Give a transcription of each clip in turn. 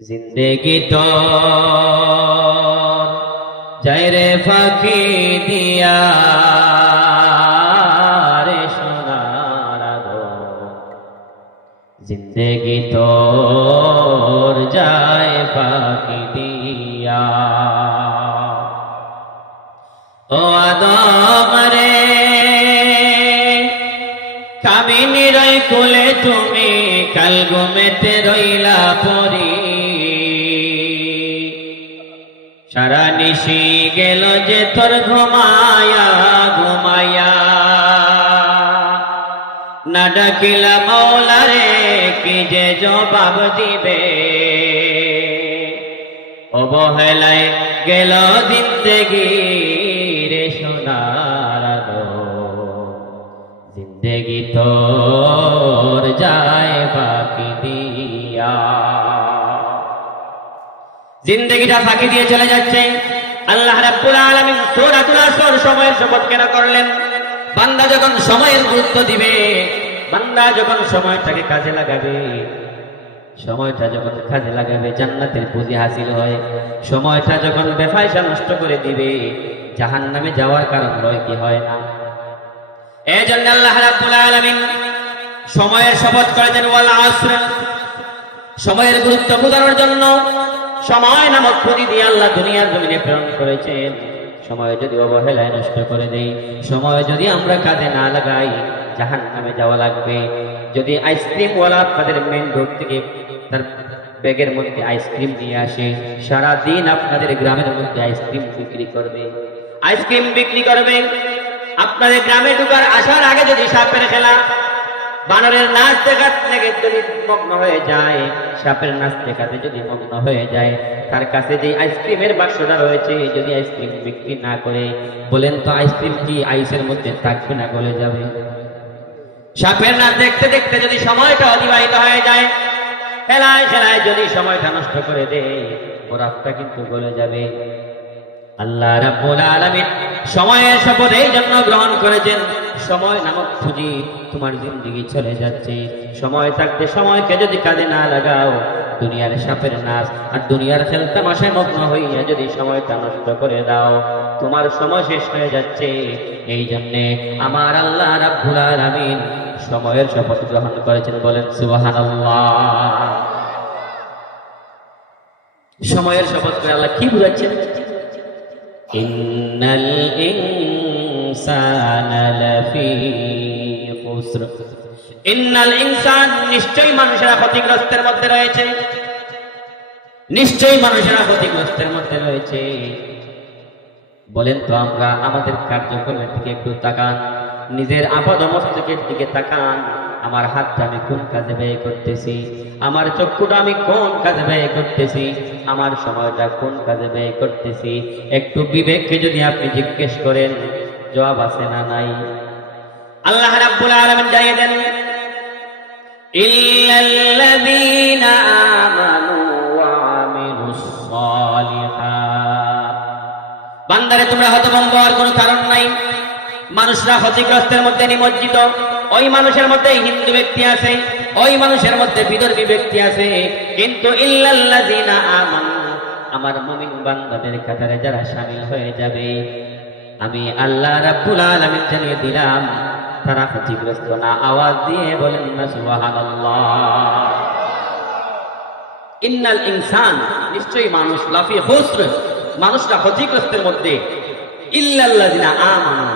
জিন্দেগি তো যায় রে ফাঁকি দিয়া রে সোনার। জিন্দেগি তোর যায় ফাঁকি দিয়া ও আদম রে, কামিনী রই কোলে তুমি কাল ঘুমেতে রইলা পরি সারা নিশি গেল যে তোর ঘুমায়া ঘুমায়া না ডাকিলা মৌলা রে কি যে জবাব দিবে অবহেলায় গেল জিন্দেগি রে সোনার। জিন্দেগি তোর যায় জিন্দেগিটা ফাঁকি দিয়ে চলে যাচ্ছে। আল্লাহ রাব্বুল আলামিন সূরাতুল আসর সময়ের শপথ কেন করলেন? বান্দা যখন সময়ের গুরুত্ব দিবে, বান্দা যখন সময়টাকে কাজে লাগাবে, সময়টা যখন কাজে লাগাবে, জান্নাতের পুঁজি হাসিল হয়। সময়টা যখন বেফায়সা নষ্ট করে দিবে, জাহান্নামে যাওয়ার কারণ হয় কি হয় না? এই জন্য আল্লাহ রাব্বুল আলামিন সময়ের শপথ করেছেন, ওয়াল আসর। সময়ের গুরুত্ব বোঝানোর জন্য সময় নামক পুঁজি দিয়ে আল্লাহ দুনিয়ার জমিনে প্রেরণ করেছেন। সময় যদি অবহেলায় নষ্ট করে দেই, সময় যদি আমরা কাজে না লাগাই জাহান নামে যাওয়া লাগবে। যদি আইসক্রিম ওয়ালা আপনাদের মেন রোড থেকে তার ব্যাগের মধ্যে আইসক্রিম নিয়ে আসে সারা দিন আপনাদের গ্রামের মধ্যে আইসক্রিম বিক্রি করবে। আইসক্রিম বিক্রি করবে। আপনাদের গ্রামে ঢুকার আসার আগে যদি সাপের খেলা বানরের নাচ দেখাতে থেকে যদি মগ্ন হয়ে যায়? সাপের নাচ দেখাতে যদি মগ্ন হয়ে যায়, তার কাছে যে আইসক্রিমের বাক্সটা রয়েছে, যদি আইসক্রিম বিক্রি না করে, বলেন তো আইসক্রিম কি আইসের মধ্যে থাকবে না গলে যাবে? সাপের নাচ দেখতে দেখতে যদি সময়টা অতিবাহিত হয়ে যায় খেলায় খেলায় যদি সময়টা নষ্ট করে দেয় বরফটা কিন্তু গলে যাবে। আল্লাহ রাব্বুল আলামিন সময়ের শপথ এই জন্য গ্রহণ করেছেন। সময় নামক খুঁজি তোমার জিন্দিগি চলে যাচ্ছে। সময় থাকতে সময়কে যদি কাজে না লাগাও, দুনিয়ার সাপের নাচ আর দুনিয়ার খেলতে মাসে মগ্ন হইয়া যদি সময়টা নষ্ট করে দাও, তোমার সময় শেষ হয়ে যাচ্ছে। এই জন্যে আমার আল্লাহ রাব্বুল আলামিন সময়ের শপথ গ্রহণ করেছেন বলেন, সুবহানাল্লাহ। সময়ের শপথ করে আল্লাহ কি বুঝাচ্ছেন? ইন্নাল ইনসানা لفي خسر إن الإنسان নিশ্চয়ই মানুষেরা ক্ষতিগ্রস্তের মধ্যে রয়েছে নিশ্চয়ই মানুষেরা ক্ষতিগ্রস্তের মধ্যে রয়েছে বলেন তো আমরা আমাদের কার্যক্রমের দিকে একটু তাকান নিজের আপাদ মস্তকের দিকে তাকান আমার হাতটা আমি কোন কাজে ব্যয় করতেছি আমার চক্ষুটা আমি কোন কাজে ব্যয় করতেছি আমার সময়টা কোন কাজে ব্যয় করতেছি একটু বিবেককে যদি আপনি জিজ্ঞেস করেন জবাব আছে না নাই আল্লাহ রাব্বুল আলামিন জানিয়ে দেন, ইল্লাল্লাযীনা আমানু ওয়া আমিলুস সালিহাত. বান্দারে, তোমরা হতভম্ব আর কোনো কারণ নাই। মানুষরা ক্ষতিগ্রস্তের মধ্যে নিমজ্জিত। ওই মানুষের মধ্যে হিন্দু ব্যক্তি আছে, ওই মানুষের মধ্যে বিদর্মী ব্যক্তি আছে। কিন্তু ইল্লাল্লাযীনা আমানু, আমার মুমিন বান্দাদের কাতারে যারা শামিল হয়ে যাবে, আমি আল্লাহ রাব্বুল আলামিন জানিয়ে দিলাম তারা ক্ষতিগ্রস্ত না। আওয়াজ দিয়ে বলেন না, সুবহানাল্লাহ। ইন্নাল ইনসান, নিশ্চয়ই মানুষ, লাফি খুসর মানুষরা ক্ষতিগ্রস্তের মধ্যে। ইল্লাল্লাযিনা আমানু,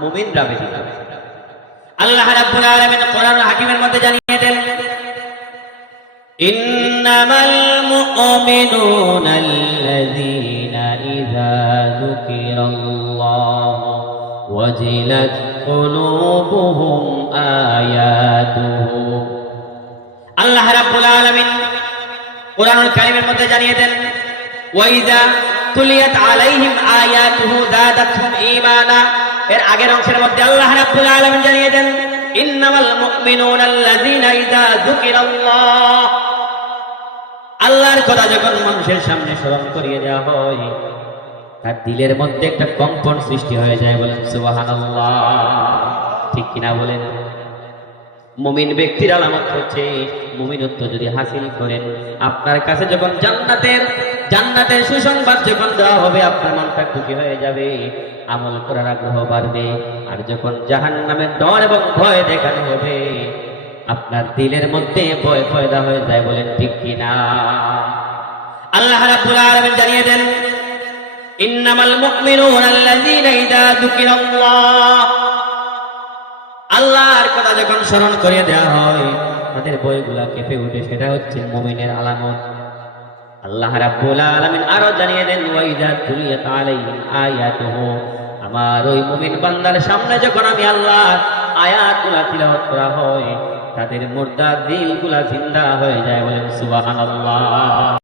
মুমিনরা ব্যতীত আল্লাহ রাব্বুল আলামিন কোরআন হাকিমের মধ্যে জানিয়ে দেন, ইন্নামাল মুমিনুনা আল্লাযীনা ইযা যুকিরাল্লাহু। ওয়াজিলাত কুলুবুহুম আয়াতুহু আল্লাহ রাব্বুল আলামিন কোরআনুল কারীমের মধ্যে জানিয়ে দেন ওয়াইদা তুলিয়াত আলাইহিম ঈমানা। এর আগের অংশের মধ্যে আল্লাহ রাব্বুল আলামিন জানিয়ে দেন, ইন্নামাল মুমিনুনা আল্লাযীনা ইযা যুকিরাল্লাহ। আল্লাহর কথা যখন মানুষের সামনে স্মরণ করিয়ে দেওয়া হয় তার দিলের মধ্যে একটা কম্পন সৃষ্টি হয়ে যায় বলেন, সুবহানাল্লাহ। ঠিক কিনা বলেন? মুমিন ব্যক্তির আলামত হচ্ছে, মুমিনত্ব যদি হাসিল করেন, আপনার কাছে যখন জান্নাতের জান্নাতের সুসংবাদ যখন দেওয়া হবে, আপনার মনটা খুশি হয়ে যাবে, আমল করার আগ্রহ বাড়বে, আর যখন জাহান্নামের ডর এবং ভয় দেখানো হবে, আপনার দিলের মধ্যে ভয় পয়দা হয়ে যায় বলেন, ঠিক কিনা? আল্লাহ রাব্বুল জানিয়ে দেন আল্লাহর কথা যখন স্মরণ করিয়ে দেওয়া হয়, তাদের বইগুলা কেঁপে উঠে, সেটা হচ্ছে আলামত। আল্লাহ আরও জানিয়ে দেন আমার ওই মুমিন বান্দার সামনে যখন আমি আল্লাহ আয়াতগুলা তিলাওয়াত করা হয়, তাদের মুর্দা দিলগুলা জিন্দা হয়ে যায় বলেন, সুবহানাল্লাহ।